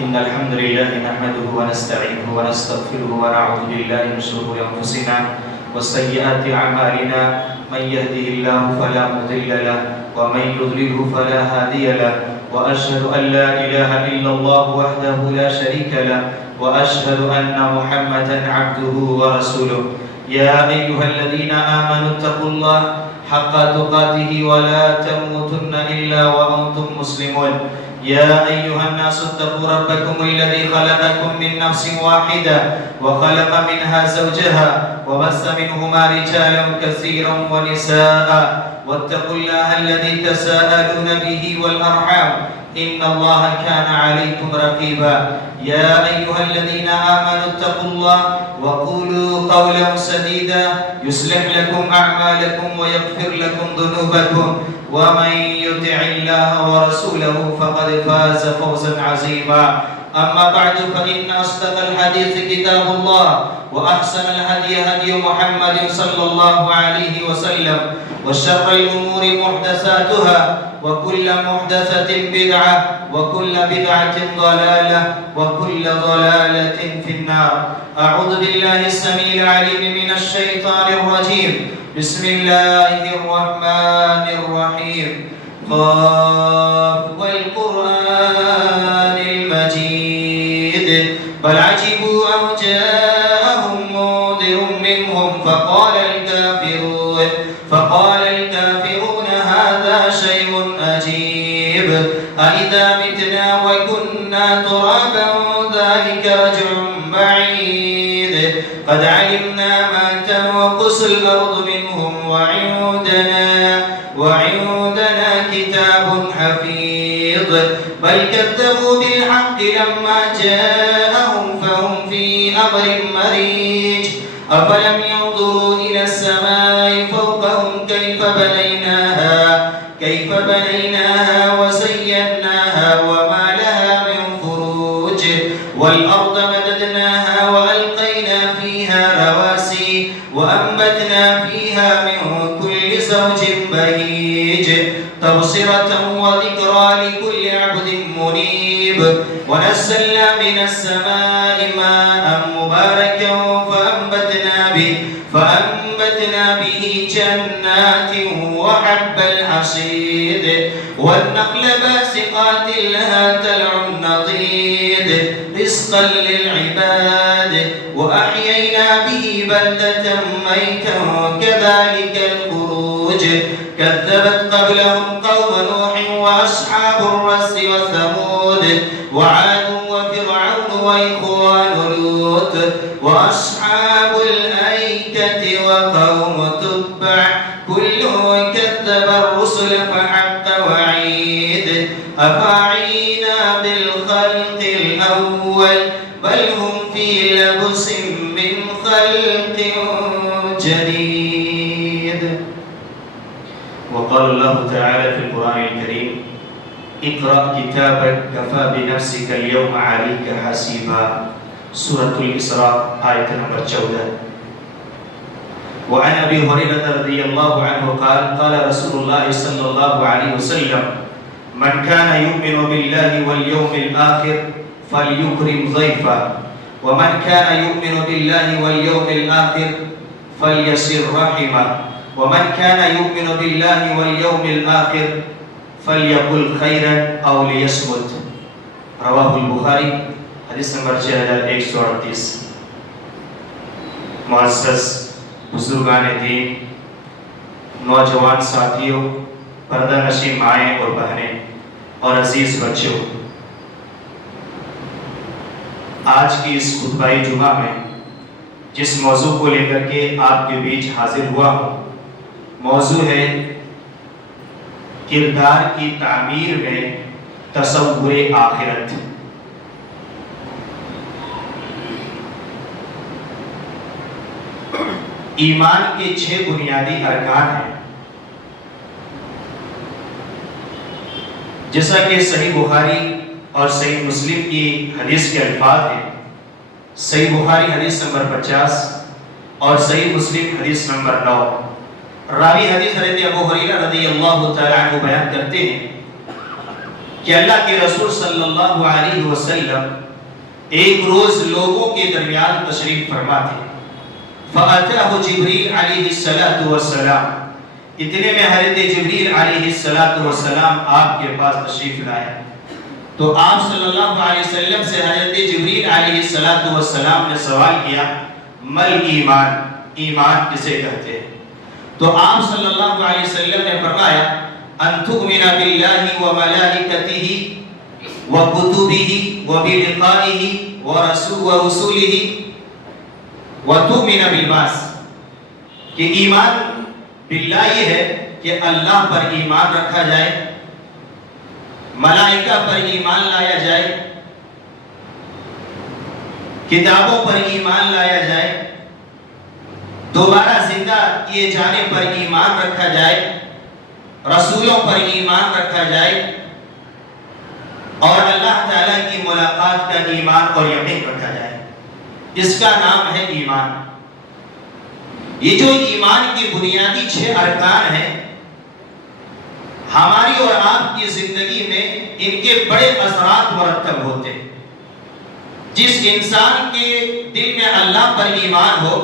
إن الحمد لله نحمده ونستعينه ونستغفره ونعوذ بالله من شرور أنفسنا وسيئات أعمالنا من يهده الله فلا مضل له ومن يضلله فلا هادي له وأشهد أن لا إله إلا الله وحده لا شريك له وأشهد أن محمدا عبده ورسوله يا أيها الذين آمنوا اتقوا الله حق تقاته ولا تموتن إلا وأنتم مسلمون يا أيها الناس اتقوا ربكم الذي خلقكم من نفس واحدة وخلق منها زوجها وبث منهما رجالا كثيرا ونساء واتقوا الله الذي تساءلون به والأرحام إن الله كان عليكم رقيبا يا أيها الذين آمنوا اتقوا الله وقولوا قولا سديدا يصلح لكم أعمالكم ويغفر لكم ذنوبكم ومن يطع الله ورسوله فقد فاز فوزا عظيما أما بعد فإن أصدق الحديث كتاب الله وأحسن الهدي هدي محمد صلى الله عليه وسلم وشر الأمور محدثاتها وكل محدثة بدعة وكل بدعة ضلالة وكل ضلالة في النار أعوذ بالله السميع العليم من الشيطان الرجيم بسم الله الرحمن الرحيم قاف والقرآن المجيد بل عجبوا أن جاءهم منذر منهم فقال الكافرون هذا شيء عجيب أإذا متنا وكنا ترابا ذلك رجع بعيد قد علمنا ما تنقص الأرض منهم وعندنا كتاب حفيظ بل كذبوا بالحق لما جاءهم فهم في أمر مريج أفلم ينظروا إلى السماء فوقهم كيف بنيناها وزيناها وما لها من فروج والأرض مددناها وألقينا فيها رواسي وأنبتنا فيها من كل زوج بهيج تبصرة وذكرى لكل عبد منيب ونزلنا من السماء ماء مباركا فأنبتنا به جنات وحب الحصيد والنخل باسقات لها طلع نضيد رزقا للعباد وأحيينا به بلدة ميتا كذلك الخروج كذبت قبلهم قوم نوح وأصحاب الرس وثمود وعاد وفرعون وإخوان لوط وأصحاب الأيكة وقوم تبع كل كذب الرسل فحق وعيد أفعينا بالخلق الأول بل هم في لبس من خلق جديد وقال الله تعالى في القرآن الكريم اقرأ كتابك كفى بنفسك اليوم عليك حسيبا سورة الإسراء آية نمبر 14 وعن أبي هريرة رضي الله عنه قال رسول الله صلى الله عليه وسلم من كان يؤمن بالله واليوم الآخر فليكرم ضيفه ومن كان يؤمن بالله واليوم الآخر فليصل رحمه ومن كان يؤمن بالله واليوم الآخر فليقل خيرا أو ليصمت رواه البخاري حدیث نمبر 6138 معزز بزرگان دین نوجوان ساتھیوں پردہ نشین مائیں اور بہنیں اور عزیز بچوں آج کی اس خطبہ جمعہ میں جس موضوع کو لے کر کے آپ کے بیچ حاضر ہوا ہوں موضوع ہے کردار کی تعمیر میں تصور آخرت ایمان کے 6 بنیادی ارکان ہیں جیسا کہ صحیح بخاری اور صحیح مسلم کی حدیث کے الفاظ ہیں صحیح بخاری حدیث نمبر 50 اور صحیح مسلم حدیث نمبر 9 راوی حدیث حضرت ابو ہریرہ رضی اللہ تعالی عنہ بیان کرتے ہیں کہ اللہ کے رسول صلی اللہ علیہ وسلم ایک روز لوگوں کے درمیان تشریف فرما تھے. فَأَتَاهُ جِبْرِيلُ عَلَيْهِ السَّلَامُ. اتنے میں حضرت جبریل علیہ السلام آپ کے پاس تشریف لائے. تو آپ صلی اللہ علیہ وسلم سے حضرت جبریل علیہ السلام نے سوال کیا مل ایمان، ایمان کسے کہتے ہیں؟ تو آپ صلی اللہ علیہ وسلم نے فرمایا ان تؤمن باللہ وملائکتہ وکتبہ وبلقائہ ورسولہ وتؤمن بالبعث. کہ ایمان باللہ یہ ہے کہ اللہ پر ایمان رکھا جائے، ملائکہ پر ایمان لایا جائے، کتابوں پر ایمان لایا جائے، دوبارہ زندہ کیے جانے پر ایمان رکھا جائے، رسولوں پر ایمان رکھا جائے، اور اللہ تعالیٰ کی ملاقات کا ایمان اور یقین رکھا جائے. اس کا نام ہے ایمان. یہ جو ایمان کی بنیادی 6 ارکان ہیں، ہماری اور آپ کی زندگی میں ان کے بڑے اثرات مرتب ہوتے ہیں. جس انسان کے دل میں اللہ پر ایمان ہو،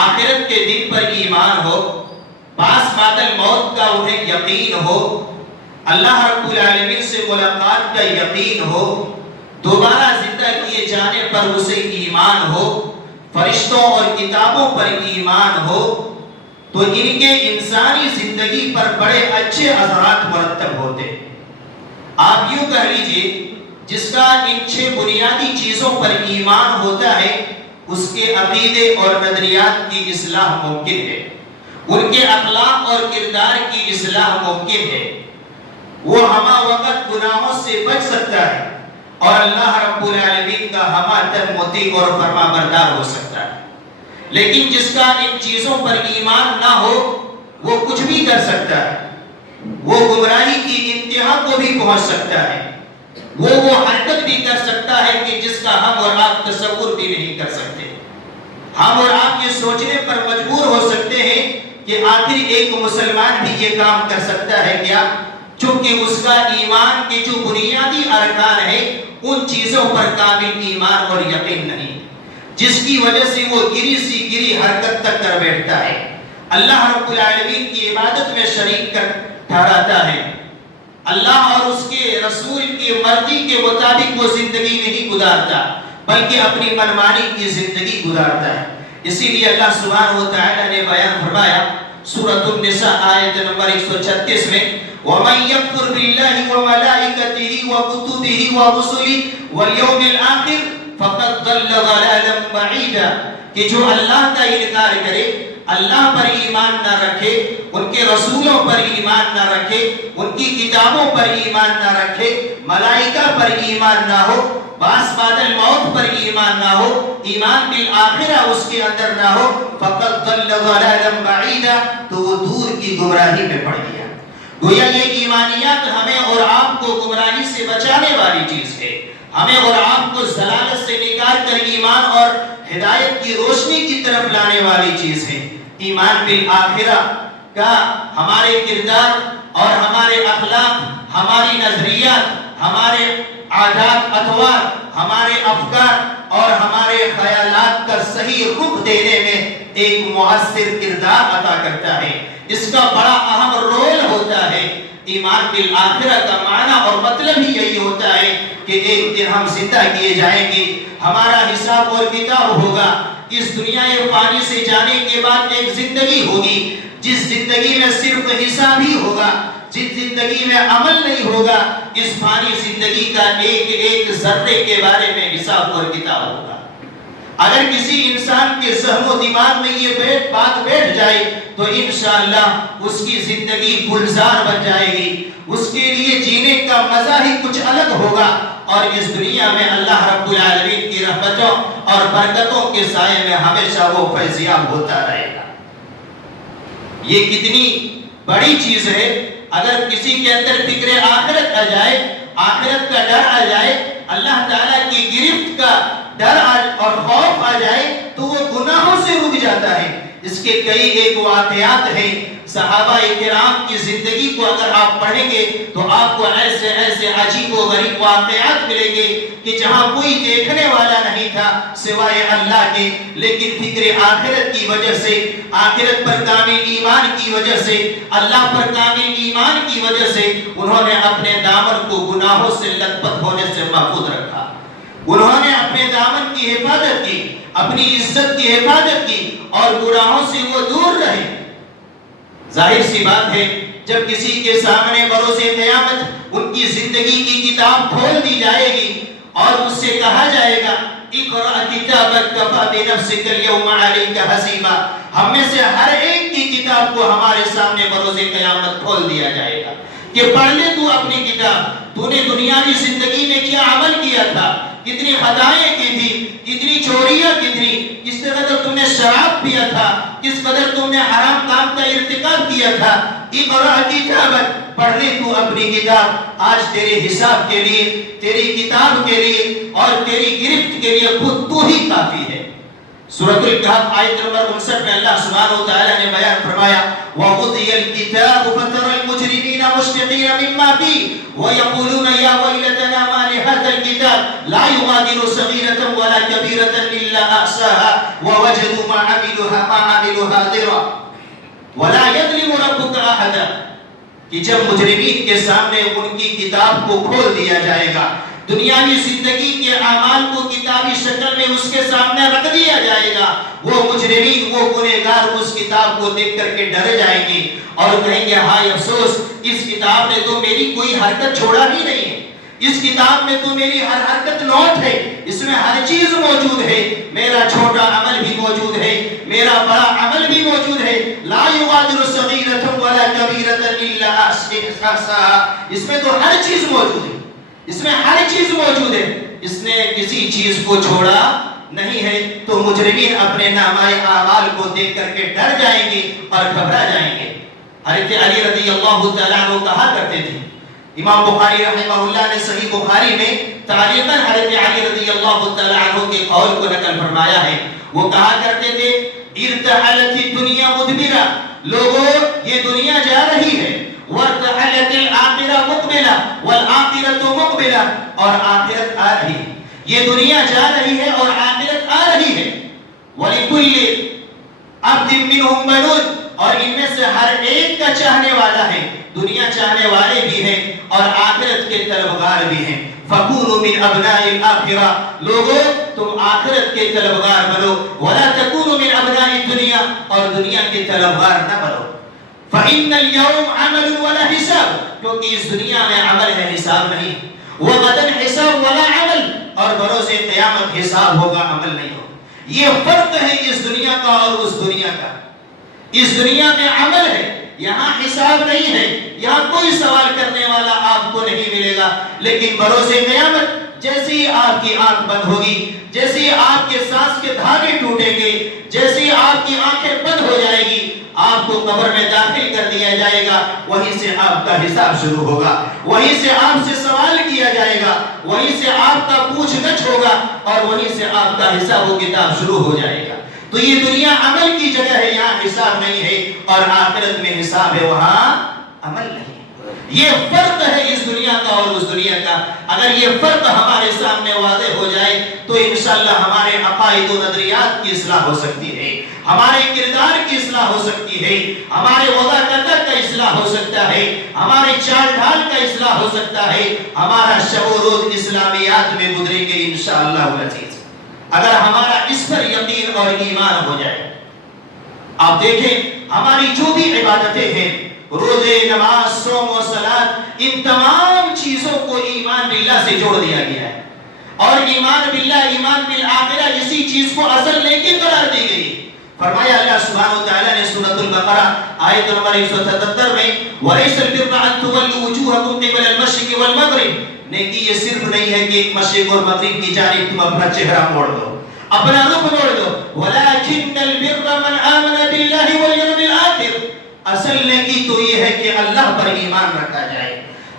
آخرت کے دن پر ایمان ہو، بعث بعد الموت کا انہیں یقین ہو، اللہ رب العالمین سے ملاقات کا یقین ہو، دوبارہ زندہ کیے جانے پر اسے ایمان ہو، فرشتوں اور کتابوں پر ایمان ہو، تو ان کے انسانی زندگی پر بڑے اچھے اثرات مرتب ہوتے. آپ یوں کہہ لیجئے جس کا ان 6 بنیادی چیزوں پر ایمان ہوتا ہے اس کے عقیدے اور نظریات کی اصلاح ممکن ہے، ان کے اخلاق اور کردار کی اصلاح ممکن ہے، وہ ہمہ وقت گناہوں سے بچ سکتا ہے اور اللہ رب العالمین کا ہمہ تن مطیع اور فرما بردار ہو سکتا ہے. لیکن جس کا ان چیزوں پر ایمان نہ ہو وہ کچھ بھی کر سکتا ہے، وہ گمراہی کی انتہا کو بھی پہنچ سکتا ہے، وہ حرکت بھی کر سکتا ہے کہ جس کا ہم اور آپ تصور بھی نہیں کر سکتے. ہم اور آپ یہ سوچنے پر مجبور ہو سکتے ہیں کہ آخر ایک مسلمان بھی یہ کام کر سکتا ہے کیا؟ چونکہ اس کا ایمان کے جو بنیادی ارکان ہیں ان چیزوں پر کامل ایمان اور یقین نہیں، جس کی وجہ سے وہ گری سی گری حرکت تک کر بیٹھتا ہے، اللہ رب العالمین کی عبادت میں شریک کر ٹھہراتا ہے، اللہ اور اس کے رسول کی مرضی کے مطابق وہ زندگی نہیں گزارتا بلکہ اپنی منمانی کی زندگی گزارتا ہے. اسی لیے اللہ سبحانہ و تعالی نے بیان فرمایا سورۃ النساء آیت نمبر 136 میں وَمَن يَكْفُرْ بِاللَّهِ وَمَلَائِكَتِهِ وَكُتُبِهِ وَرُسُلِهِ وَالْيَوْمِ الْآخِرِ فَقَدْ ضَلَّ ضَلَالًا بَعِيدًا. کہ جو اللہ کا انکار کرے، اللہ پر ایمان نہ رکھے، ان کے رسولوں پر ایمان نہ رکھے، ان کی کتابوں پر ایمان نہ رکھے، ملائکہ پر ایمان نہ ہو، بعث بعد الموت پر ایمان نہ ہو، ایمان بالآخرہ اس کے اندر نہ ہو، فَقَدْ ضَلَّ ضَلَالًا بَعِيدًا، تو وہ دور کی گمراہی میں پڑ گیا. گویا یہ ایمانیات ہمیں اور آپ کو گمراہی سے بچانے والی چیز ہے، ہمیں اور آپ کو ضلالت سے نکال کر ایمان اور ہدایت کی روشنی کی طرف لانے والی چیز ہے. ایمان بالآخرہ کا ہمارے کردار اور ہمارے اخلاق، ہماری نظریات، ہمارے عادات اطوار، ہمارے افکار اور ہمارے خیالات کا صحیح رخ دینے میں ایک مؤثر کردار عطا کرتا ہے. اس کا بڑا اہم رول ہوتا ہے. ایمان بالآخرہ کا معنی اور مطلب ہی یہی ہوتا ہے کہ ایک دن ہم زندہ کیے جائیں گے، ہمارا حساب اور کتاب ہوگا. اس دنیا فانی سے جانے کے بعد ایک زندگی ہوگی، جس زندگی میں صرف حساب ہی ہوگا، جس زندگی میں عمل نہیں ہوگا. اس فانی زندگی کا ایک ایک ذرے کے بارے میں حساب اور کتاب ہوگا. اگر کسی انسان کے ذہن و دماغ میں یہ بات بیٹھ جائے تو انشاءاللہ اس کی زندگی گلزار بن جائے گی، اس کے لیے جینے کا مزہ ہی کچھ الگ ہوگا، اور اس دنیا میں اللہ رب العالمین کی رحمتوں اور برکتوں کے سائے میں ہمیشہ وہ فیضیاب ہوتا رہے گا. یہ کتنی بڑی چیز ہے. اگر کسی کے اندر فکر آخرت آ جائے، آخرت کا ڈر آ جائے، اللہ تعالیٰ کی گرفت کا ڈر اور خوف آ جائے تو وہ گناہوں سے رک جاتا ہے. اس کے کئی ایک واقعات ہیں صحابہ کرام کی زندگی کو اگر آپ پڑھیں گے تو آپ کو ایسے ایسے عجیب و غریب واقعات ملیں گے کہ جہاں کوئی دیکھنے والا نہیں تھا سوائے اللہ کے، لیکن فکر آخرت کی وجہ سے، آخرت پر کامل ایمان کی وجہ سے، اللہ پر کامل ایمان کی وجہ سے انہوں نے اپنے دامن کو گناہوں سے لت پت ہونے سے محفوظ رکھا، انہوں نے اپنے دامن کی حفاظت کی، اپنی عزت کی حفاظت کی اور گناہوں سے وہ دور رہے۔ ظاہر سی بات ہے جب کسی کے سامنے بروز قیامت ان کی زندگی کی کتاب کھول دی جائے گی اور اس سے کہا جائے گا اقرأ کتابک کفی بنفسک اليوم علیک حسیبا، ہم میں سے ہر ایک کی کتاب کو ہمارے سامنے بروز قیامت کھول دیا جائے گا کہ پڑھ لے تو اپنی کتاب، تو نے دنیاوی زندگی میں کیا عمل کیا تھا، کتنی خطائیں کی تھی، کتنی چوریاں کی تھی، کس قدر تم نے شراب پیا تھا، کس قدر تم نے حرام کام کا ارتکاب کیا تھا۔ اقرأ کتابک، پڑھ لے تو اپنی کتاب، آج تیرے حساب کے لیے، تیری کتاب کے لیے اور تیری گرفت کے لیے خود تو ہی کافی ہے۔ سورۃ الکہف آیت نمبر 59 میں اللہ سبحانہ وتعالی نے بیان فرمایا وَقُضِيَ الْكِتَابُ فَتَرَى الْمُجْرِمِينَ مُشْفِقِينَ مِمَّا فِيهِ وَيَقُولُونَ يَا وَيْلَتَنَا مَا لِهَذَا الْكِتَابِ لَا يُغَادِرُ صَغِيرَةً وَلَا كَبِيرَةً إِلَّا أَحْصَاهَا وَوَجَدُوا مَا عَمِلُوا حَاضِرًا وَلَا يَظْلِمُ رَبُّكَ أَحَدًا، کہ جب مجرمین کے سامنے ان کی کتاب کو کھول دیا جائے گا، دنیاوی زندگی کے اعمال کو کتابی شکل میں اس کے سامنے رکھ دیا جائے گا، وہ مجرمین، وہ گنہگار اس کتاب کو دیکھ کر کے ڈر جائیں گے اور کہیں گے ہائے افسوس، اس کتاب نے تو میری کوئی حرکت چھوڑا ہی نہیں ہے، اس کتاب میں تو میری ہر حرکت نوٹ ہے، اس میں ہر چیز موجود ہے، میرا چھوٹا عمل بھی موجود ہے، میرا بڑا عمل بھی موجود ہے، لا یغادر صغیرۃ ولا کبیرۃ الا احصاها، اس میں تو ہر چیز موجود ہے، اس میں ہر چیز موجود ہے، اس نے کسی چیز کو چھوڑا نہیں ہے۔ تو مجرمین اپنے نامۂ اعمال کو دیکھ کر کے ڈر جائیں گے اور گھبرا جائیں گے۔ حضرت علی رضی اللہ تعالیٰ عنہ کہا کرتے تھے، امام بخاری رحمہ اللہ نے صحیح بخاری میں تعلیقاً حضرت علی رضی اللہ تعالیٰ عنہ کے قول کو نقل فرمایا ہے، وہ کہا کرتے تھے ارتحلت الدنیا مدبرہ، لوگوں یہ دنیا جا رہی ہے، وارتحلت الآخرہ مقبلہ والآخرۃ مقبلہ، اور آخرت آ رہی ہے، یہ دنیا جا رہی ہے اور آخرت آ رہی ہے، وَلِكُلِّ عَبْدٍ مِّنْهُمْ بَنُونَ، اور ان میں سے ہر ایک کا چاہنے والا ہے، دنیا چاہنے والے بھی ہیں اور آخرت کے طلبگار بھی ہیں۔ فَكُونُوا مِنْ أَبْنَاءِ الْآخِرَةِ، لوگوں تم آخرت کے طلبگار بنو، وَلَا تَكُونُوا مِنْ أَبْنَاءِ الدُّنْيَا، اور دنیا کے طلبگار نہ بنو۔ فَإِنَّ الْيَوْمَ عَمَلٌ وَلَا حِسَابٌ، کیونکہ اس دنیا میں عمل ہے حساب نہیں، وَغَدًا حِسَابٌ وَلَا عَمَلٌ، اور بروز قیامت حساب ہوگا عمل نہیں ہوگا۔ یہ فرق ہے اس دنیا کا اور اس دنیا کا۔ اس دنیا میں عمل ہے، یہاں حساب نہیں ہے، یہاں کوئی سوال کرنے والا آپ کو نہیں ملے گا، لیکن بروز قیامت جیسے ہی آپ کی آنکھ بند ہوگی، جیسے ہی آپ کے سانس کے دھاگے ٹوٹیں گے، جیسے ہی آپ کی آنکھیں بند ہو جائے گی، آپ کو قبر میں داخل کر دیا جائے گا، وہیں سے آپ کا حساب شروع ہوگا، وہیں سے آپ سے سوال کیا جائے گا، وہیں سے آپ کا پوچھ گچھ ہوگا اور وہیں سے آپ کا حساب و کتاب شروع ہو جائے گا۔ تو یہ دنیا عمل کی جگہ ہے، یہاں حساب نہیں ہے، اور آخرت میں حساب ہے، وہاں عمل نہیں۔ یہ فرق ہے اس دنیا کا اور اس دنیا کا۔ اگر یہ فرق ہمارے سامنے واضح ہو جائے تو انشاءاللہ ہمارے عقائد و نظریات کی اصلاح ہو سکتی ہے، ہمارے کردار کی اصلاح ہو سکتی ہے، ہمارے وضاحت کا اصلاح ہو سکتا ہے، ہمارے چال ڈھال کا اصلاح ہو سکتا ہے، ہمارا شب و روز اسلامیات میں گزرے گے انشاءاللہ العزیز، اگر ہمارا اس پر یقین اور ایمان ہو جائے۔ آپ دیکھیں ہماری جو بھی عبادتیں ہیں، روزے، نماز، صوم و صلاۃ، ان تمام چیزوں کو ایمان باللہ سے جوڑ دیا گیا ہے، اور ایمان باللہ، ایمان بالآخرہ، اسی چیز کو اصل لیکن قرار دی گئی۔ فرمایا اللہ سبحانہ وتعالی نے سورۃ البقرہ آیت نمبر 177 میں وَلَيْسَ الْبِرَّ أَن تُوَلُّوا وُجُوهَكُمْ قِبَلَ الْمَشْرِقِ وَالْمَغْرِبِ، نیکی یہ صرف نہیں ہے کہ مشرق اور مغرب کی جانب تم اپنا چہرہ موڑ دو، اپنا رخ موڑ دو، وَلَكِنَّ الْبِرَّ مَنْ آمَنَ بِاللَّهِ وَالْيَوْمِ الْآخِرِ، اصل نیکی تو یہ ہے کہ اللہ پر ایمان رکھا جائے،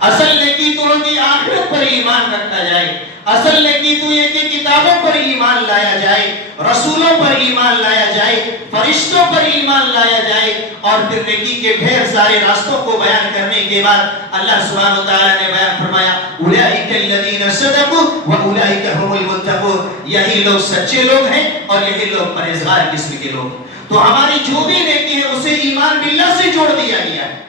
اصل نیکی تو ہوگی آخرت پر ایمان رکھا جائے، اصل نیکی تو یہ کہ کتابوں پر ایمان لایا جائے، رسولوں پر ایمان لایا جائے، فرشتوں پر ایمان لایا جائے، اور پھر نیکی کے ڈھیر سارے راستوں کو بیان کرنے کے بعد اللہ سبحانہ وتعالی نے بیان فرمایا اولئک الذین صدقوا واولئک هم المتقون، یہی لوگ سچے لوگ ہیں اور یہی لوگ پرہیزگار قسم کے لوگ ہیں۔ تو ہماری جو بھی نیکی ہے اسے ایمان باللہ سے جوڑ دیا گیا ہے،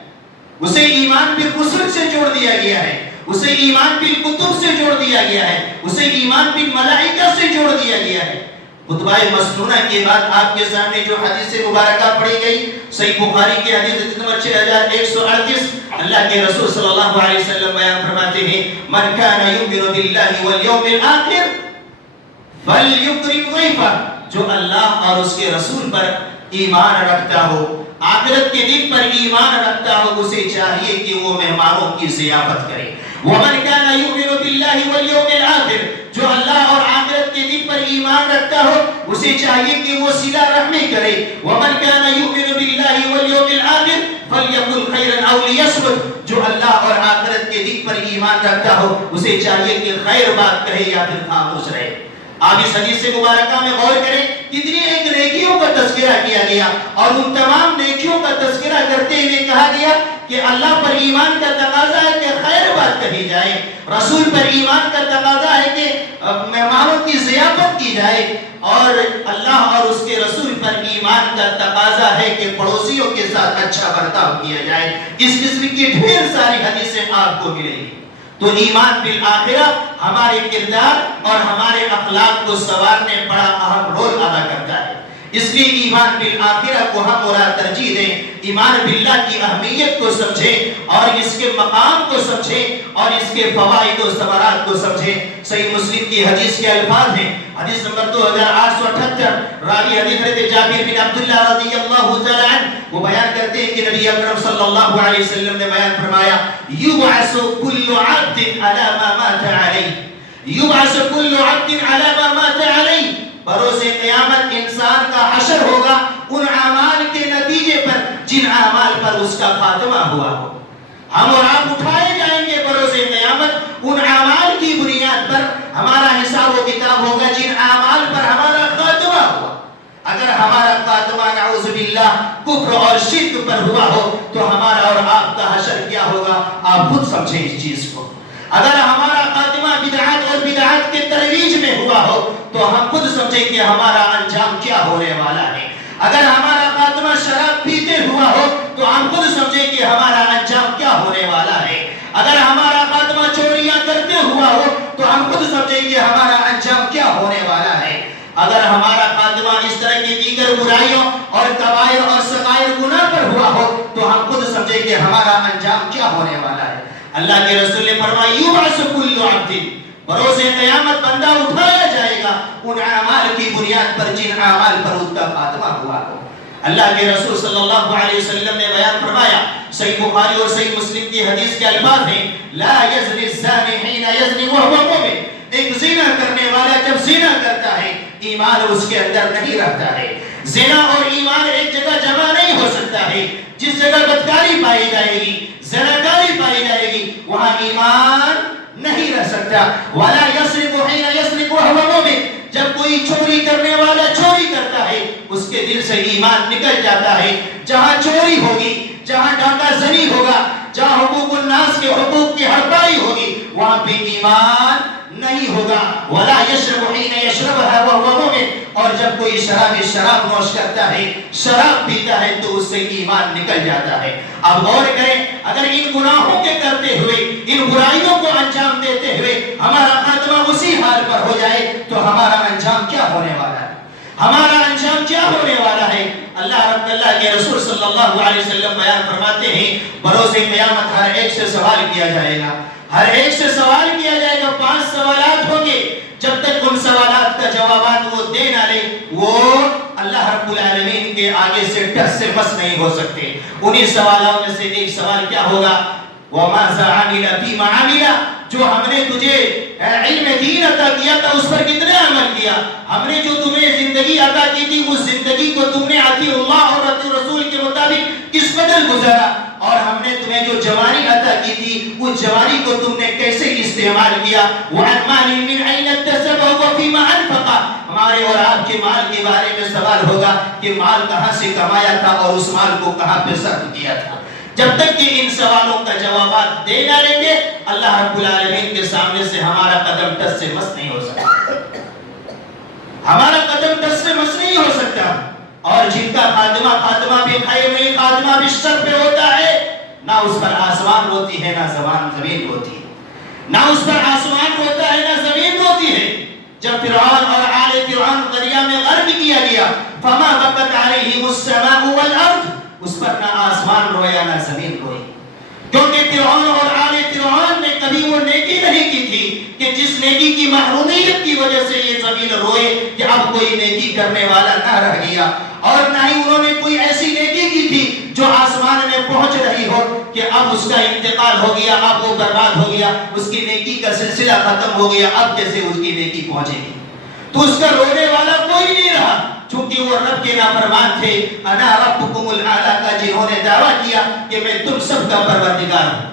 اسے ایمان بالرسل سے جوڑ دیا گیا ہے، اسے ایمان بالکتب سے جوڑ دیا گیا ہے، اسے ایمان بالملائکہ سے جوڑ دیا گیا ہے۔ خطبہ مسنونہ کے بعد آپ کے سامنے جو حدیث مبارکہ پڑھی گئی صحیح بخاری کی حدیث نمبر 6138، اللہ کے رسول صلی اللہ علیہ وسلم بیان فرماتے ہیں من کان یؤمن باللہ والیوم الآخر فلیکرم ضیفہ، جو اللہ اور اس کے رسول پر ایمان رکھتا ہو، آخرت کے دن پر ایمان رکھتا ہو، اسے چاہیے کہ وہ مہمانوں کی ضیافت کرے۔ وَمَنْ كَانَ يُؤْمِنُ بِاللَّهِ وَالْيَوْمِ الْآخِرِ، جو اللہ اور آخرت کے دن پر ایمان رکھتا ہو اسے چاہیے کہ وہ صلہ رحمی کرے۔ وَمَنْ كَانَ يُؤْمِنُ بِاللَّهِ وَالْيَوْمِ الْآخِرِ فَلْيَقُلْ خَيْرًا أَوْ لِيَصْمُتْ، جو اللہ اور آخرت کے دن پر ایمان رکھتا ہو اسے چاہیے کہ خیر بات کہے یا پھر خاموش رہے۔ آپ اس حدیث مبارکہ میں غور کریں، کتنی ایک نیکیوں کا تذکرہ کیا گیا، اور ان تمام نیکیوں کا تذکرہ کرتے ہوئے کہا گیا کہ اللہ پر ایمان کا تقاضا ہے کہ خیر بات کہی جائے، رسول پر ایمان کا تقاضا ہے کہ مہمانوں کی ضیافت کی جائے، اور اللہ اور اس کے رسول پر ایمان کا تقاضا ہے کہ پڑوسیوں کے ساتھ اچھا برتاؤ کیا جائے۔ اس قسم کی ڈھیر ساری حدیثیں آپ کو ملیں گی۔ تو ایمان بالآخرہ ہمارے کردار اور ہمارے اخلاق کو سنوارنے بڑا اہم رول ادا کرتا ہے، اس لیے ایمان بالآخرہ کو ہم مراد ترجیح دیں، ایمان باللہ کی اہمیت کو سمجھیں اور اس کے مقام کو سمجھیں اور اس کے فوائد و ثمرات کو سمجھیں۔ صحیح مسلم کی حدیث کے الفاظ ہیں، حدیث نمبر 2878، راوی حدیث حضرت جابر بن عبداللہ رضی اللہ تعالی عنہ وہ بیان کرتے ہیں کہ نبی اکرم صلی اللہ علیہ وسلم نے بیان فرمایا یبعث کل عبد علی ما مات علیہ، یبعث کل عبد علی ما مات علیہ، بروز قیامت انسان کا حشر ہوگا ان اعمال کے نتیجے پر جن اعمال پر اس کا خاتمہ ہوا ہو۔ ہم اور آپ اٹھائے جائیں گے بروز قیامت ان اعمال کی بنیاد پر، ہمارا حساب و کتاب ہوگا جن اعمال پر ہمارا خاتمہ ہوا۔ اگر ہمارا خاتمہ نعوذ باللہ کفر اور شرک پر ہوا ہو تو ہمارا اور آپ کا حشر کیا ہوگا، آپ خود سمجھیں اس چیز کو۔ اگر ہمارا خاتمہ بدعات اور بدعات کے ترویج میں ہوا ہو تو ہم خود سمجھیں کہ ہمارا انجام کیا ہونے والا ہے۔ اگر ہمارا خاتمہ شراب پیتے ہوا ہو تو ہم خود سمجھیں کہ ہمارا انجام کیا ہونے والا ہے۔ اگر ہمارا خاتمہ چوریاں کرتے ہوا ہو تو ہم خود سمجھیں کہ ہمارا انجام کیا ہونے والا ہے۔ اگر ہمارا خاتمہ اس طرح کی دیگر برائیوں اور کبائر اور صغائر گناہ پر ہوا ہو تو ہم خود سمجھیں کہ ہمارا انجام کیا ہونے والا ہے۔ اللہ کے رسول نے فرمایا یبعث کل عبد، بروز قیامت بندہ اٹھایا جائے گا ان اعمال کی بنیاد پر جن اعمال پر اس کا خاتمہ ہوا ہو۔ اللہ کے رسول صلی اللہ علیہ وسلم نے بیان فرمایا، صحیح بخاری اور صحیح مسلم کی حدیث کے الفاظ ہیں لا یزنی الزانی حین یزنی وہو مؤمن، ایک زنا کرنے والا جب زنا کرتا ہے ایمان اس کے اندر نہیں رہتا ہے۔ زنا اور ایمان ایک جگہ جمع نہیں ہو سکتا ہے۔ جس جگہ بدکاری پائی جائے گی، زناکاری پائی جائے گی، وہاں ایمان نہیں رہ سکتا۔ وَلَا يَسْرِقُ حِينَ يَسْرِقُ وَهُوَ مُؤْمِنٌ، جب کوئی چوری کرنے والا چوری کرتا ہے اس کے دل سے ایمان نکل جاتا ہے۔ جہاں چوری ہوگی، جہاں ڈاکہ زنی ہوگا، جہاں حقوق الناس کے حقوق کی ہڑتائی ہوگی، وہاں پہ ایمان نہیں ہوگا۔ وَلَا يَشْرَبُ حِينَ يَشْرَبُهَا وَهُوَ مُؤْمِنٌ، اور جب کوئی شرابی شراب نوش کرتا ہے، شراب پیتا ہے تو اس سے ایمان نکل جاتا ہے۔ اب غور کریں، اگر ان گناہوں کے کرتے ہوئے، ان برائیوں کو انجام دیتے ہوئے ہمارا خاتمہ اسی حال پر ہو جائے تو ہمارا انجام کیا ہونے والا ہے؟ ہمارا انجام کیا ہونے والا ہے؟ اللہ کے رسول صلی اللہ علیہ وسلم بیان فرماتے ہیں بروز قیامت ہر ایک سے سوال کیا جائے گا، ہر ایک سے سوال کیا جائے گا۔ 5 سوالات ہوں گے، جب تک ان سوالات کا جوابات وہ دے نہ لے وہ اللہ رب العالمین کے آگے سے ٹس سے بس نہیں ہو سکتے۔ انہی سوالوں میں سے ایک سوال کیا ہوگا؟ وَمَاذَا عَمِلَ فِيمَا عَمِلَ، جو ہم نے تجھے علم دین عطا کیا تھا اس پر کتنے عمل کیا؟ ہم نے جو تمہیں زندگی عطا کی تھی اس زندگی کو تم نے عطی اللہ اور رسول کے مطابق کس قدر گزارا؟ اور ہم نے تمہیں جو جوانی عطا کی تھی اس جوانی کو تم نے کیسے استعمال کیا. وَعَنْ مَالٍ مِّنْ أَيْنَ اكْتَسَبَهُ وَفِيمَ أَنْفَقَهُ. ہمارے اور آپ کے مال کے بارے میں سوال ہوگا کہ مال کہاں سے کمایا تھا اور اس مال کو کہاں پہ صرف کیا تھا. جب تک کہ ان سوالوں کا جوابات دے نہ لیں گے اللہ رب العالمین کے سامنے سے ہمارا قدم ٹس سے مس نہیں ہو سکتا. ہمارا قدم ٹس سے مس نہیں ہو سکتا. اور جن کا خاتمہ بھی خیر نہیں خاتمہ بھی شر پہ ہوتا ہے نہ اس پر آسمان روتی ہے نہ زمین روتی ہے. نہ اس پر آسمان روتا ہے نہ زمین روتی ہے. جب فرعون اور آل فرعون دریا میں غرق کیا گیا فما بقت علیہم السماء والارض. اس پر نہ آسمان رویا نہ زمین روئی. کیونکہ فرعون اور آل فرعون نے کبھی وہ نیکی نہیں کی تھی کہ جس نیکی کی محرومیت کی وجہ سے یہ زمین روئے کہ اب کوئی نیکی کرنے والا نہ رہ گیا. اور نہ ہی انہوں نے کوئی ایسی نیکی کی تھی جو آسمان میں پہنچ رہی ہو کہ اب اس کا انتقال ہو گیا اب وہ برباد ہو گیا اس کی نیکی کا سلسلہ ختم ہو گیا اب کیسے اس کی نیکی پہنچے گی. تو اس کا رونے والا کوئی نہیں رہا چونکہ وہ رب کے نافرمان تھے. انا ربکم الاعلی کا جنہوں نے دعویٰ کیا کہ میں تم سب کا پروردگار ہوں.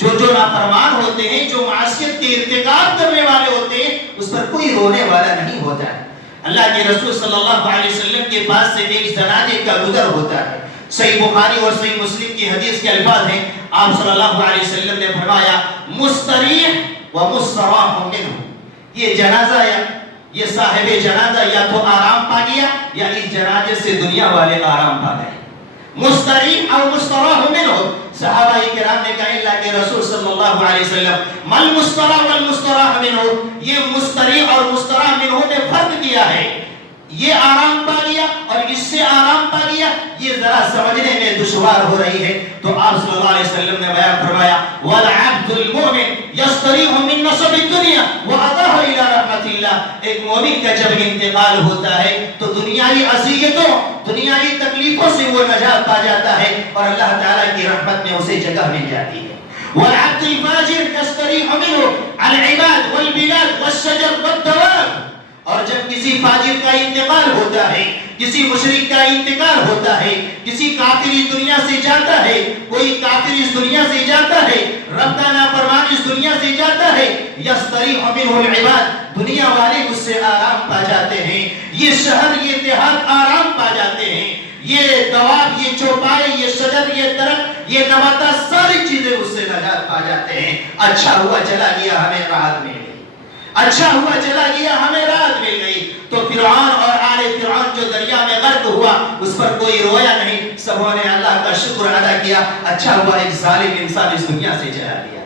جو نافرمان ہوتے ہیں جو معصیت کے ارتکاب کرنے والے ہوتے ہیں اس پر کوئی رونے والا نہیں ہوتا ہے. اللہ کے رسول صلی اللہ علیہ وسلم کے پاس سے ایک زنانے کا گزر ہوتا ہے. صحیح بخاری اور صحیح مسلم کی حدیث کے الفاظ ہیں. آپ صلی اللہ علیہ وسلم نے فرمایا مستریح و مستراح منہ. یہ جنازہ یا یہ صاحب جنازہ یا تو آرام پا گیا یا اس جنازے سے دنیا والے آرام پا گئے. مستریح اور مستراح منہ. صحابہ کرام نے کہا اللہ کے رسول صلی اللہ علیہ وسلم مل مستراح والمستراح منہ. یہ مستریح اور مستراح منہ نے فرق کیا ہے. یہ آرام پا گیا اور اس سے آرام پا گیا یہ ذرا سمجھنے میں دشوار ہو رہی ہے. تو آپ صلی اللہ علیہ وسلم نے بیان فرمایا والعبد المؤمن یستریح من نصب الدنیا وعطاہ الى رحمت اللہ. ایک مومن کا جب انتقال ہوتا ہے تو دنیاوی اذیتوں دنیاوی تکلیفوں سے وہ نجات پا جاتا ہے اور اللہ تعالیٰ کی رحمت میں اسے جگہ مل جاتی ہے. والعبد الفاجر یستریح منه العباد والبلاد والشجر والدواب. اور جب کسی فاجر کا انتقال ہوتا ہے کسی مشرک کا انتقال ہوتا ہے کسی کافر اس دنیا سے جاتا ہے کوئی کافر اس دنیا سے جاتا ہے رب کا نافرمان اس دنیا سے جاتا ہے یستریح منہ العباد. دنیا والے اس سے آرام پا جاتے ہیں. یہ شہر یہ دیہات آرام پا جاتے ہیں. یہ دواب یہ چوپائے یہ شجر یہ درخت یہ نباتات ساری چیزیں اس سے نجات پا جاتے ہیں. اچھا ہوا چلا گیا ہمیں راحت مل گئی. اچھا ہوا چلا گیا ہمیں راحت مل گئی. تو فرعون اور آل فرعون جو دریا میں غرق ہوا اس پر کوئی رویا نہیں. سبوں نے اللہ کا شکر ادا کیا. اچھا ہوا ایک ظالم انسان اس دنیا سے چلا گیا.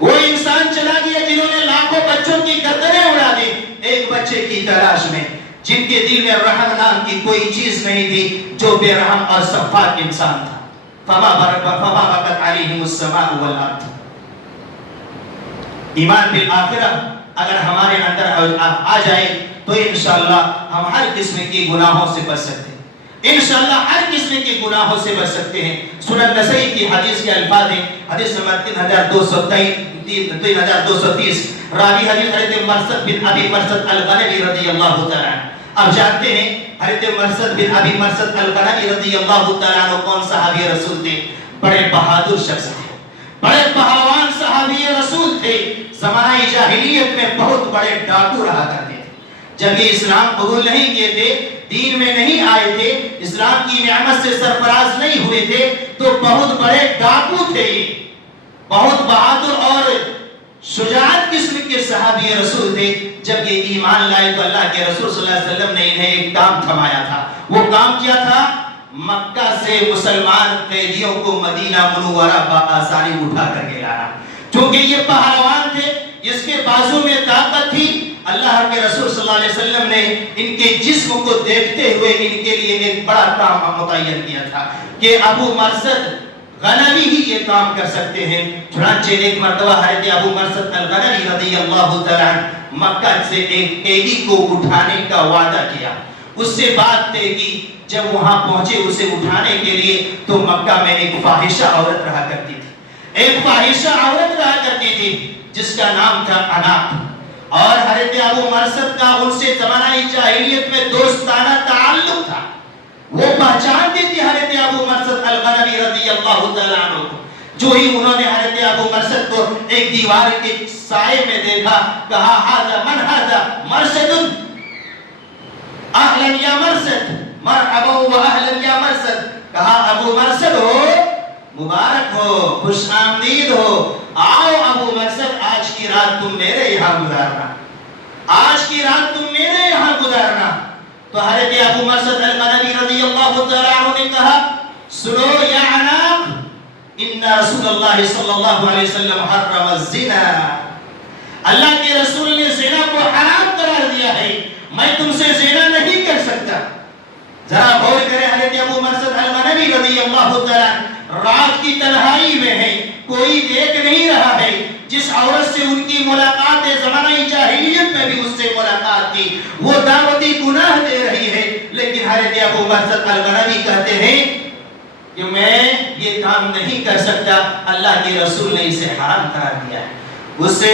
وہ انسان چلا گیا جنہوں نے لاکھوں بچوں کی گردنیں اڑا دی ایک بچے کی تلاش میں جن کے دل میں رحم نام کی کوئی چیز نہیں تھی جو بے رحم اور سفاک انسان تھا. فما بقت علیہم السماء والارض. ایمان بالآخرہ اگر ہمارے اندر آ جائے تو انشاءاللہ ہم ہر قسم کی گناہوں سے بچ سکتے ہیں. انشاءاللہ ہر قسم کے گناہوں سے بچ سکتے ہیں. سنن نسائی کی حدیث کے الفاظ ہیں حدیث نمبر 3230 راوی حدیث حضرت مرثد بن ابی مرثد الغنوی رضی اللہ تعالی عنہ. اب جانتے ہیں حضرت مرثد بن ابی مرثد الغنوی رضی اللہ تعالی عنہ کون صحابی رسول تھے؟ بڑے بہادر شخص تھے. بڑے پہلوان صحابی رسول تھے. زمانہ جاہلیت میں بہت بڑے ڈاکو رہا کرتے تھے. جب یہ اسلام قبول نہیں کیے تھے دین میں نہیں آئے تھے اسلام کی نعمت سے سرفراز نہیں ہوئے تھے تو بہت بڑے ڈاکو تھے. یہ بہت بہادر اور شجاعت قسم کے صحابی رسول تھے. جب یہ ایمان لائے تو اللہ کے رسول صلی اللہ علیہ وسلم نے انہیں ایک کام تھمایا تھا. وہ کام کیا تھا؟ مکہ سے مسلمان قیدیوں کو مدینہ منورہ بآسانی اٹھا کر کے لانا. چونکہ یہ پہلوان تھے جس کے بازو میں طاقت تھی اللہ کے رسول صلی اللہ علیہ وسلم نے ان کے جسم کو دیکھتے ہوئے ان کے لیے ایک بڑا کام متعین کیا تھا کہ ابو مرثد غنوی ہی یہ کام کر سکتے ہیں. چنانچہ ایک مرتبہ حضرت ابو مرثد الغنوی رضی اللہ تعالی عنہ مکہ سے ایک قیدی کو اٹھانے کا وعدہ کیا. اس سے بات طے کی. جب وہاں پہنچے اسے اٹھانے کے لیے تو مکہ میں ایک فاحشہ عورت رہا کرتی تھی. ایک فاحشہ عورت رہا کرتی تھی جس کا نام تھا اناق. اور حضرت ابو مرثد کا ان سے زمانہ جاہلیت میں دوستانہ تعلق تھا. وہ پہچانتے تھے حضرت ابو مرثد الغنوی رضی اللہ تعالیٰ عنہ کو. جو ہی انہوں نے حضرت ابو مرثد کو ایک دیوار کے سائے میں دیکھا, کہا ھذا من ھذا مرثد اہلا یا مرثد مرحبا و اہلا یا مرثد. کہا ابو مرثد ہو, مبارک ہو, خوش آمدید ہو, آؤ ابو مرثد, آج کی رات تم میرے یہاں گزارنا, آج کی رات تم میرے یہاں گزارنا. تو حضرت ابو مرثد الغنوی رضی اللہ تعالیٰ عنہ نے کہا سنو یا عناق, ان رسول اللہ صلی اللہ علیہ وسلم حرم الزنا, اللہ کے رسول نے زنا کو حرام قرار دیا ہے, میں تم سے زنا نہیں کر سکتا. ذرا غور کریں, حضرت ابو مرثد الغنوی رضی اللہ تعالیٰ رات کی تنہائی میں ہے, کوئی دیکھ نہیں رہا ہے, جس عورت سے ان کی ملاقات زمانہ جاہلیت میں بھی اس سے ملاقات تھی, وہ دعوتی گناہ دے رہی ہے. لیکن حضرت ابو مرثد الغنوی کہتے ہیں کہ میں یہ کام نہیں کر سکتا, اللہ کے رسول نے اسے حرام قرار دیا ہے. اس سے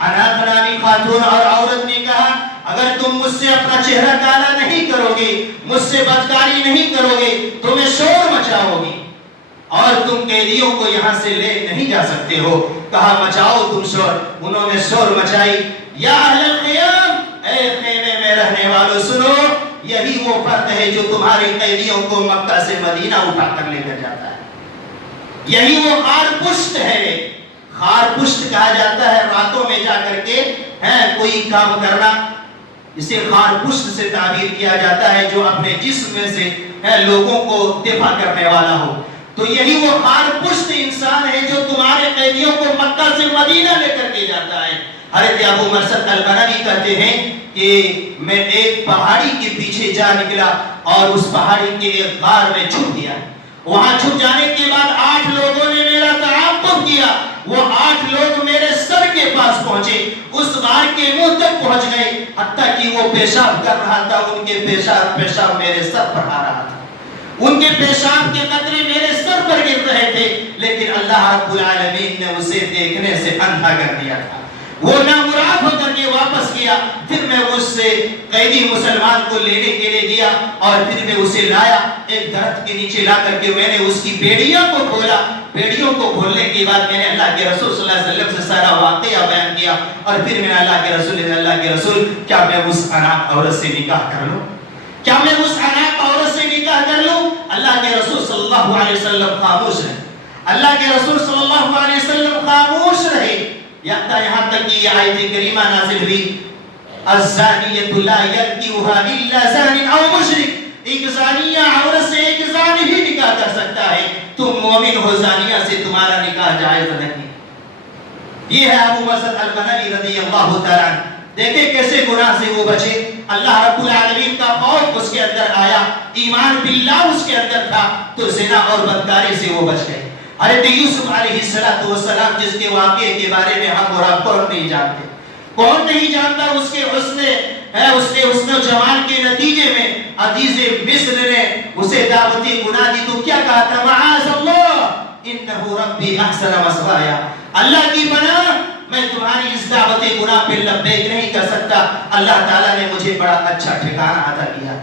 عناق نامی خاتون اور عورت نے کہا اگر تم مجھ سے اپنا چہرہ کالا نہیں کرو گے, مجھ سے بدکاری نہیں کرو گے, تو میں شور مچاؤ گی اور تم قیدیوں کو یہاں سے لے نہیں جا سکتے ہو. کہا مچاؤ تم شور. انہوں نے شور مچائی. یا اہل الخیام, اے خیمے میں رہنے والوں سنو, یہی وہ فرد ہے جو تمہارے قیدیوں کو مکہ سے مدینہ اٹھا کر لے کر جاتا ہے. یہی وہ خار پشت ہے. خار پشت کہا جاتا ہے راتوں میں جا کر کے کوئی کام کرنا, اسے خار پشت سے تعبیر کیا جاتا ہے جو اپنے جسم میں سے لوگوں کو دفاع کرنے والا ہو. تو یہی وہ خار پشت انسان ہے جو تمہارے قیدیوں کو مکہ سے مدینہ لے کر کے جاتا ہے. حضرت ابو مرثد الغنوی کہتے ہیں کہ میں ایک پہاڑی کے پیچھے جا نکلا اور اس پہاڑی کے ایک غار میں چھپ گیا. وہاں چھپ جانے کے بعد 8 لوگوں نے میرا تعاقب کیا. وہ 8 لوگ میرے سر کے پاس پہنچے, اس غار کے منہ تک پہنچ گئے, حتیٰ کہ وہ پیشاب کر رہا تھا, ان کے پیشاب میرے سر پر آ رہا تھا, ان کے پیشاب کے قطرے میرے سر پر گر رہے تھے. لیکن اللہ رب العالمین نے اسے دیکھنے سے اندھا کر دیا تھا. وہ نامراد ہو کر کے واپس گیا. پھر میں اس سے قیدی مسلمان کو لینے کے لیے گیا اور پھر میں اسے لایا, ایک درخت کے نیچے لا کر کے میں نے اس کی بیڑیاں کو کھولا. بیڑیوں کو کھولنے کے بعد میں نے اللہ کے رسول صلی اللہ علیہ وسلم سے سارا واقعہ بیان کیا. اور پھر میں نے اللہ کے رسول کیا میں اس عناق عورت سے نکاح کر لوں, کیا میں اس عناق عورت سے نکاح کر لوں؟ اللہ کے رسول صلی اللہ علیہ وسلم خاموش رہے. اللہ کے رسول صلی اللہ علیہ وسلم خاموش رہے. یہاں تک کہ یہ آیت کریمہ نازل ہوئی, الزانیۃ لا ینکحها الا زان او مشرک, ایک زانیہ عورت سے ایک زانی ہی نکاح کر سکتا ہے. تم مومن ہو, زانیہ سے تمہارا نکاح جائز نہیں. یہ ہے ابو مرثد الغنوی رضی اللہ تعالیٰ عنہ. دیکھیں کیسے گناہ سے وہ بچے. اللہ رب العالمین کا خوف اس کے اندر آیا, ایمان باللہ اس کے اندر تھا, تو زنا اور بدکاری سے وہ بچ گئے. حضرت یوسف علیہ السلام جس کے واقعے کے بارے میں ہم اور آپ کون نہیں جانتے, کون نہیں جانتا اس کے حسن و جمال کے نتیجے میں عزیز مصر نے اسے دعوتی گناہ دی تو کیا کہا تھا, معاذ اللہ انہ ربی احسن مثوایا, اللہ کی پناہ میں تمہاری اس دعوتی گناہ پہ لبیک نہیں کر سکتا, اللہ تعالیٰ نے مجھے بڑا اچھا ٹھکانہ عطا کیا.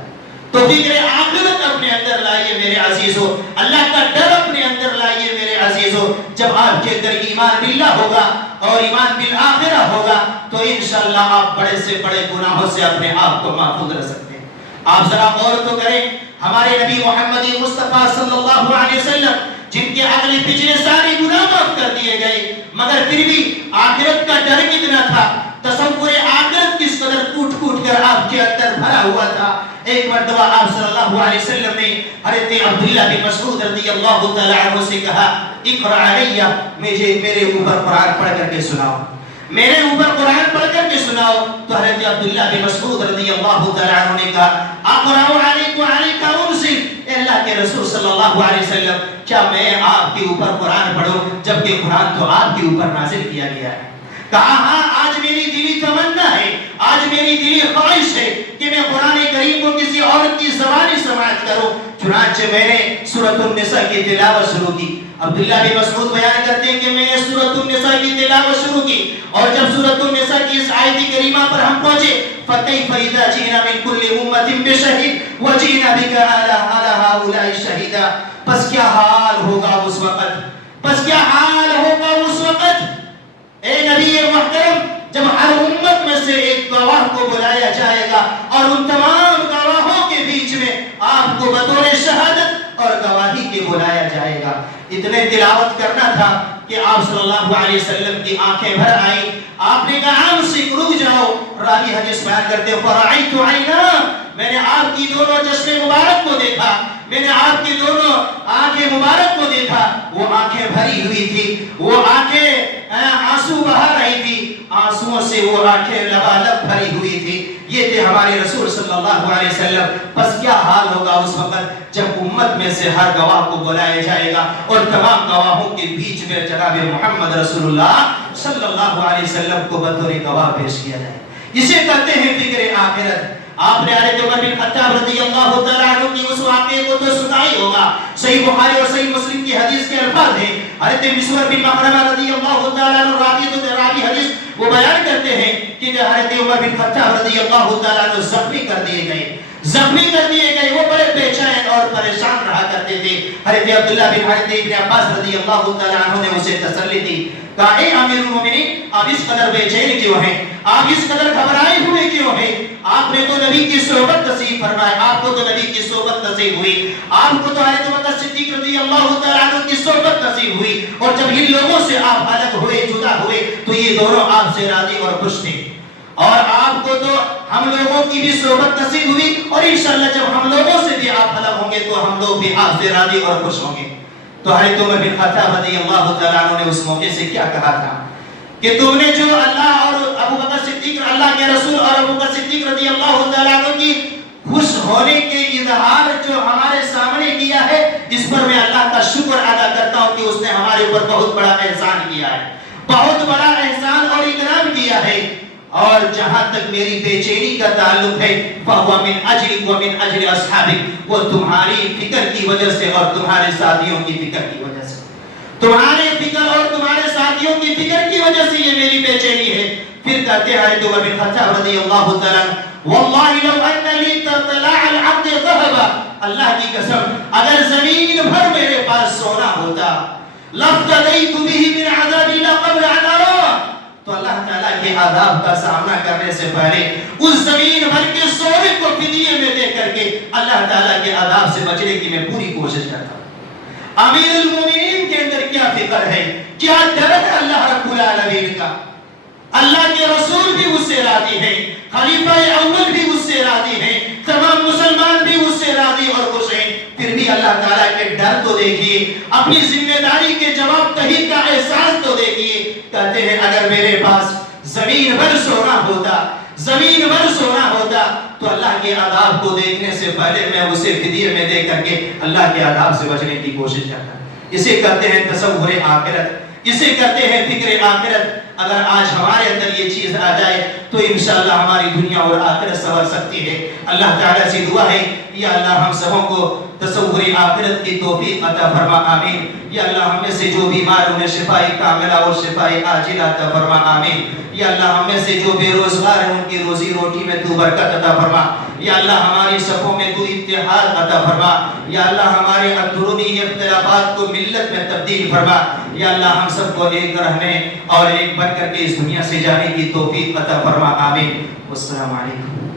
تو فکر آخرت اپنے اندر لائیے میرے عزیزو, اللہ کا ڈر اپنے اندر لائیے میرے عزیزو. جب آپ کے اندر ایمان باللہ ہوگا اور ایمان بالآخرہ ہوگا تو انشاءاللہ آپ بڑے سے بڑے گناہوں سے اپنے آپ کو محفوظ رکھ سکتے ہیں. آپ ذرا غور تو کریں, ہمارے نبی محمد مصطفیٰ صلی اللہ علیہ وسلم جن کے اگلے پچھلے سارے گناہ معاف کر دیے گئے, مگر پھر بھی آخرت کا ڈر کتنا تھا, تصور آخرت کس قدر ٹوٹ ٹوٹ کر آپ کے اندر بھرا ہوا تھا. ایک مرتبہ آپ صلی اللہ علیہ وسلم نے حضرت عبداللہ بن مسعود رضی اللہ تعالی عنہ سے کہا, اقرأ علیہ, میرے اوپر قرآن پڑھ کر کے سناؤ, میرے اوپر قرآن پڑھ کر کے سناؤ. تو حضرت عبداللہ بن مسعود رضی اللہ تعالی عنہ نے کہا, اقرأ علیک علیک انزل, اے اللہ کے رسول صلی اللہ علیہ وسلم کیا میں آپ کے اوپر قرآن پڑھوں جبکہ قرآن تو آپ کے اوپر نازل کیا گیا ہے. کہا ہاں, آج میری دلی تمنا ہے, آج میری دلی خواہش ہے کہ میں قرآن کریم کو کسی اور کی زبانی سماعت کروں. چنانچہ میں نے سورۃ النساء کی تلاوت شروع کی. عبداللہ بن مسعود بیان کرتے ہیں کہ میں نے سورۃ النساء کی تلاوت شروع کی, اور جب سورۃ النساء کی اس آیت کریمہ پر ہم پہنچے فَكَيْفَ إِذَا جِئْنَا مِن كُلِّ أُمَّةٍ بِشَهِيدٍ وَجِئْنَا بِكَ عَلَى هَؤُلَاءِ شَهِيدًا. پس کیا حال ہوگا اس وقت، پس کیا حال ہوگا اس وقت اے نبی محترم، جب ہر امت میں سے ایک گواہ کو بلایا جائے گا اور ان تمام گواہوں کے بیچ میں آپ کو بطور شہادت اور گواہی کے بلایا جائے گا. اتنے تلاوت کرنا تھا کہ آپ صلی اللہ علیہ وسلم کی آنکھیں بھر آئیں. آپ نے کہا عام سے رک جاؤ. راوی حدیث بیان کرتے فرعیت عینا، میں نے آپ کی دونوں چشمے مبارک کو دیکھا، میں نے آپ کی دونوں آنکھیں مبارک کو دیکھا. وہ آنکھیں بھری ہوئی تھی، وہ آنکھیں آنسو بہا رہی تھی، آنسوؤں سے وہ آنکھیں لبالب بھری ہوئی تھی. یہ تھے ہمارے رسول صلی اللہ علیہ وسلم. پس کیا حال ہوگا اس وقت جب امت میں سے ہر گواہ کو بلایا جائے گا اور تمام گواہوں کے بیچ میں جناب محمد رسول اللہ صلی اللہ علیہ وسلم کو بطور گواہ پیش کیا جائے. اسے کہتے ہیں فکر آخرت. آپ نے حضرت عمر بن خطاب رضی اللہ تعالیٰ عنہ کی اس واقعے کو تو سنا ہی ہوگا. صحیح بخاری اور صحیح مسلم کی حدیث کے الفاظ ہیں. حضرت مسور بن مخرمہ رضی اللہ تعالیٰ عنہ راوی حدیث وہ بیان کرتے ہیں کہ جب حضرت عمر بن خطاب رضی اللہ تعالیٰ عنہ زخمی کر دیے گئے، وہ بڑے بے چین اور پریشان رہا کرتے تھے. حضرت عبداللہ بن حضرت ابن عباس رضی اللہ تعالیٰ عنہ نے اسے تسلی دی. کہا اے امیر المومنین، آپ اس قدر بے چین کیوں ہیں؟ آپ اس قدر گھبرائے ہوئے کیوں ہیں؟ آپ نے تو نبی کی صحبت نصیب فرمائے، آپ کو تو نبی کی صحبت نصیب ہوئی، آپ کو تو حضرت ابوبکر صدیق رضی اللہ تعالیٰ عنہ کی صحبت نصیب ہوئی. اور جب ان لوگوں سے آپ الگ ہوئے، جدا ہوئے، تو یہ دونوں آپ سے راضی اور خوش تھے. اور آپ کو تو ہم لوگوں کی بھی صحبت نصیب ہوئی، اور انشاءاللہ جب ہم لوگوں سے بھی آپ الگ ہوں گے تو ہم لوگ بھی آپ سے راضی اور خوش ہوں گے. تو حضرت عمر بن خطاب رضی اللہ تعالیٰ عنہ نے اس موقع سے کیا کہا تھا کہ تم نے جو اللہ اور ابوبکر صدیق، اللہ کے رسول اور ابوبکر صدیق رضی اللہ تعالیٰ عنہ کی خوش ہونے کے اظہار جو ہمارے سامنے کیا ہے، اس پر میں اللہ کا شکر ادا کرتا ہوں کہ اس نے ہمارے اوپر بہت بڑا احسان کیا ہے، بہت بڑا احسان اور اکرام کیا ہے. اور جہاں تک میری بے چینی کا تعلق ہے فَهُوَ مِنْ أَجْلِكَ وَمِنْ أَجْلِ أَصْحَابِكَ، وہ تمہاری فکر کی وجہ سے اور تمہارے ساتھیوں کی فکر کی وجہ سے، تمہارے فکر اور تمہارے ساتھیوں کی فکر کی وجہ سے یہ میری بے چینی ہے. پھر کہتے ہیں حضرت عمر بن خطاب رضی اللہ تعالیٰ عنہ وَاللَّهِ لَوْ أَنَّ لِي تَطْلَعَ الْعَبْدِ ذَهَبًا، اللہ کی قسم اگر زمین بھر میرے پاس سونا ہوتا لَفْتَدَيْتُ بِهِ مِنْ عَذَابِ اللَّهِ قَبْلَ أَنْ أَرَاهُ، تو اللہ تعالیٰ کے عذاب کا سامنا کرنے سے پہلے اس زمین بھر کے سونے کو فدیے میں دے کر کے اللہ تعالیٰ کے عذاب سے بچنے کی میں پوری کوشش کرتا ہوں. امیر المومنین کے اندر کیا فکر ہے، کیا ڈر ہے اللہ رب العالمین کا. اللہ کے رسول بھی اس سے راضی ہیں، خلیفہ اول بھی اس سے راضی ہیں، تمام مسلمان بھی اس سے راضی اور خوش ہیں. پھر بھی اللہ تعالیٰ کے ڈر تو دیکھیے، اپنی ذمہ داری کے جواب دہی کا احساس تو دیکھیے. کہتے ہیں اگر میرے پاس زمین بھر سونا ہوتا، زمین بھر سونا ہوتا تو اللہ کے عذاب کو دیکھنے سے پہلے میں اسے فدیے میں دے کر کے اللہ کے عذاب سے بچنے کی کوشش کرتا. اسے کہتے ہیں تصور آخرت، اسے کہتے ہیں فکر آخرت. اگر آج ہمارے اندر یہ چیز آ جائے تو انشاءاللہ ہماری دنیا اور آخرت سنور سکتی ہے. اللہ تعالیٰ سے دعا ہے یا اللہ ہم سبوں کو تصور آخرت کی توفیق عطا فرما، آمین. یا اللہ ہم میں سے جو بیمار انہیں شفاء کاملہ اور شفاء عاجلہ عطا فرما، آمین. یا اللہ ہم میں سے جو بے روزگار ہیں ان کی روزی روٹی میں تو برکت عطا فرما. یا اللہ ہماری صفوں میں تو اتحاد عطا فرما. یا اللہ ہمارے اندرونی اختلافات کو ملت میں تبدیل فرما. یا اللہ ہم سب کو ایک رہنے اور ایک بن کر کے اس دنیا سے جانے کی توفیق عطا فرما، آمین. والسلام علیکم.